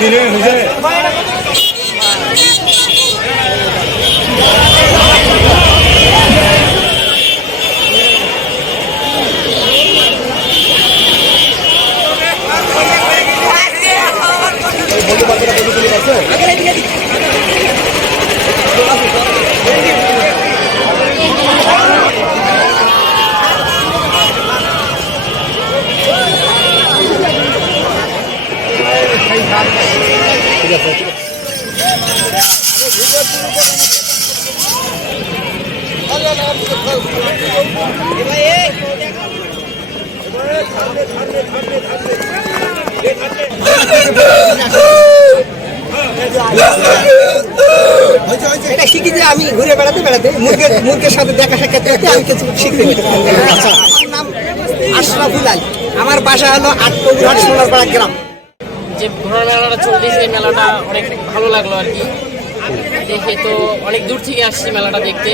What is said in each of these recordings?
দিলে হয়ে যায় এটা শিখি যে আমি ঘুরে বেড়াতে বেড়াতে মুরগের মুরগের সাথে দেখা সাক্ষাৎ করতে আমি কিছু শিখতে আচ্ছা আমার নাম আশরাফুল আলী। আমার বাসা হলো আটকবুরহাট সোনারপাড়া গ্রাম। যে ঘোড়া মেলাটা চলতেছে মেলাটা অনেক ভালো লাগল আর কি। দেখে তো অনেক দূর থেকে আসছি মেলাটা দেখতে।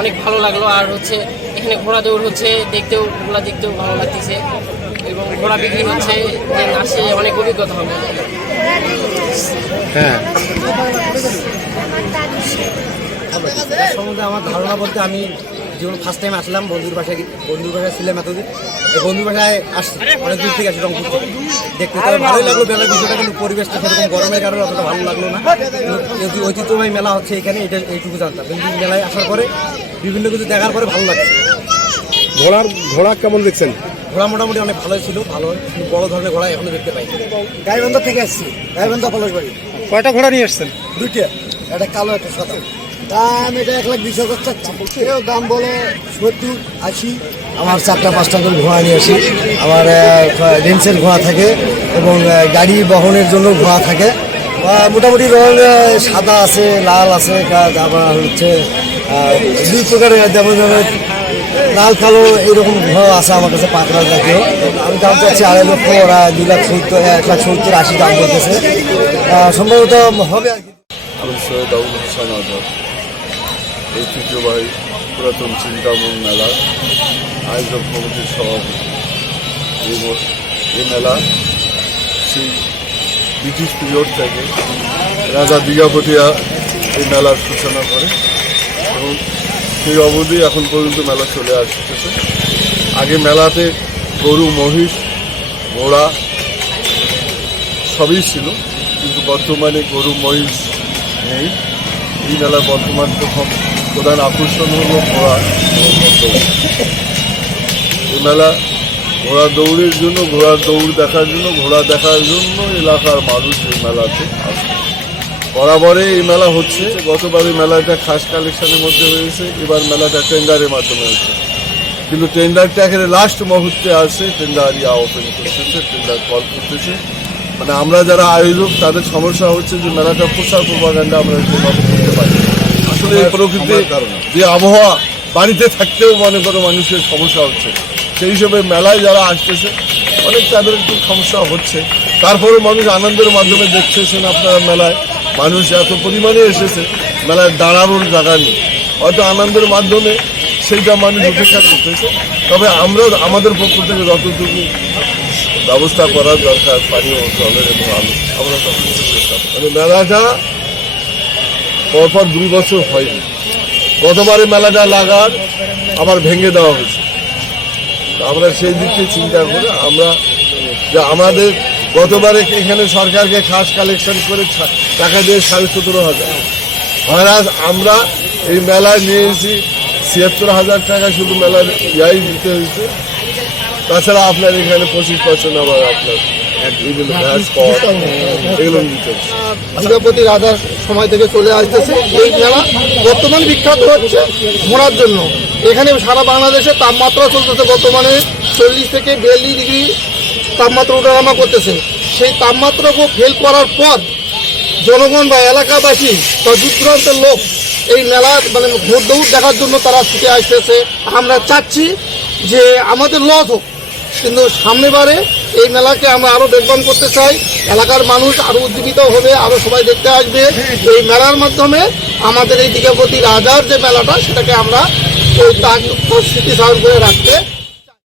অনেক ভালো লাগল। আর হচ্ছে এখানে ঘোড়া দৌড় হচ্ছে দেখতেও ঘোড়া দেখতেও ভালো লাগতেছে। এবং ঘোড়া বিক্রি হচ্ছে আসে অনেক অভিজ্ঞতা হবে। সম্বন্ধে আমার ধারণা বলতে আমি জীবন ফার্স্ট টাইম আসলাম বন্ধুর বাসায় বন্ধুর বাসায় ছিলাম এতদিন। এই বন্ধুর বাসায় আসছি অনেক দূর থেকে আসি রংপুর থেকে। দেখতে তবে ভালোই লাগল মেলার বিষয়টা কিন্তু পরিবেশটা সেরকম গরমের কারণে অতটা ভালো লাগল না। কিন্তু ঐতিহ্যময় মেলা হচ্ছে এখানে এটা এইটুকু জানতাম। কিন্তু মেলায় আসার পরে বিভিন্ন কিছু দেখার পরে ভালো লাগছে। ঘোড়ার ঘোড়া কেমন দেখছেন? ঘোড়া মোটামুটি অনেক ভালোই ছিল ভালো। কিন্তু বড় ধরনের ঘোড়া এখনও দেখতে পাই গাইবান্ধা থেকে আসছি গাইবান্ধা পলাশবাড়ি। কয়টা ঘোড়া নিয়ে আসছেন? দুইটা একটা কালো একটা সাদা। দাম এটা এক লাখ বিশ দাম বলে সত্তর, আশি। আমার চারটা পাঁচটা করে ঘোড়া নিয়ে আসি। আমার রেঞ্চের ঘোড়া থাকে এবং গাড়ি বহনের জন্য ঘোড়া থাকে। মোটামুটি রং সাদা আছে, লাল আছে আবার হচ্ছে দুই প্রকারের যেমন লাল, কালো এরকম ঘোড়া আছে আমার কাছে পাকড়া জাতীয়। আমি দাম চাচ্ছি আড়াই লক্ষ, ওরা দুই লাখ সত্তর, এক লাখ সত্তর, আশি দাম বলতেছে। সম্ভবত হবে আর কি। আমি সৈয়দ আবুল হাসান ঐতিহ্যবাহী পুরাতন চিন্তামন মেলা আয়োজক কমিটির সভাপতি। এই মেলা সেই ব্রিটিশ পিরিয়ড থেকে রাজা দিঘাপতিয়া এই মেলার সূচনা করে এবং সেই অবধি এখন পর্যন্ত মেলা চলে আসতেছে। আগে মেলাতে গরু, মহিষ, ঘোড়া সবই ছিল, কিন্তু বর্তমানে গরু, মহিষ নেই। এই মেলার বর্তমান প্রথম প্রধান আকর্ষণ হল ঘোড়া এই মেলা ঘোড়া দৌড়ের জন্য ঘোড়ার দৌড় দেখার জন্য, ঘোড়া দেখার জন্য এলাকার মানুষ এই মেলাতে আসে। বরাবরে এই মেলা হচ্ছে। গতবার এই মেলাটা খাস কালেকশনের মধ্যে হয়েছে এবার মেলাটা টেন্ডারের মাধ্যমে হচ্ছে। কিন্তু টেন্ডারটা এখানে লাস্ট মুহূর্তে আসে টেন্ডার ইয়া ওপেন করতেছে, টেন্ডার কল করতেছে। মানে আমরা যারা আয়োজক, তাদের সমস্যা হচ্ছে যে মেলাটা প্রচার প্রপাগান্ডা আমরা করতে পারি। আসলে প্রকৃতি যে আবহাওয়া বাড়িতে থাকতেও মনে করো মানুষের সমস্যা হচ্ছে। সেই হিসেবে মেলায় যারা আসতেছে অনেক তাদের একটু সমস্যা হচ্ছে। তারপরে মানুষ আনন্দের মাধ্যমে দেখতেছেন আপনারা মেলায়। মানুষ এত পরিমাণে এসেছে মেলায় দাঁড়ানোর জায়গা নেই। হয়তো আনন্দের মাধ্যমে সেইটা মানুষ উপেক্ষা করতেছে। তবে আমরা আমাদের পক্ষ থেকে যতটুকু ব্যবস্থা করার দরকার পানীয় জলের এবং আলো আমরা ততটুকু চেষ্টা মানে মেলাটা পরপর দুই বছর হয়নি। গতবারে মেলাটা লাগার আবার ভেঙে দেওয়া হয়েছে। আমরা সেই দিক থেকে চিন্তা করে আমরা যে আমাদের গতবারে এখানে সরকারকে খাস কালেকশন করে টাকা দিয়ে সাড়ে সতেরো হাজার। মহারাজ, আমরা এই মেলায় নিয়ে এসেছি ছিয়াত্তর হাজার টাকা শুধু মেলার ইয়াই দিতে হয়েছে। তাছাড়া আপনার এখানে পঁচিশ পার্সেন্ট আবার আপনার এগুলো দিতে হচ্ছে যুগপতি রাজার সময় থেকে চলে আসতেছে। এই মেলা বর্তমানে বিখ্যাত হচ্ছে ঘোড়ার জন্য। এখানে সারা বাংলাদেশে তাপমাত্রা চলতেছে বর্তমানে চল্লিশ থেকে বিয়াল্লিশ ডিগ্রি তাপমাত্রা ওঠানামা করতেছে। সেই তাপমাত্রাকে ফেল করার পর জনগণ বা এলাকাবাসী বা দূর লোক এই মেলা মানে ভোট দৌড় দেখার জন্য তারা ছুটে আসতেছে। আমরা চাচ্ছি যে আমাদের লস হোক। কিন্তু সামনে সামনেবারে এই মেলাকে আমরা আরও বেগবান করতে চাই। এলাকার মানুষ আরও উজ্জীবিত হবে আরও সবাই দেখতে আসবে। এই মেলার মাধ্যমে আমাদের এই দিঘাপতি রাজার যে মেলাটা, সেটাকে আমরা ওই তার স্মৃতি স্মরণ করে রাখতে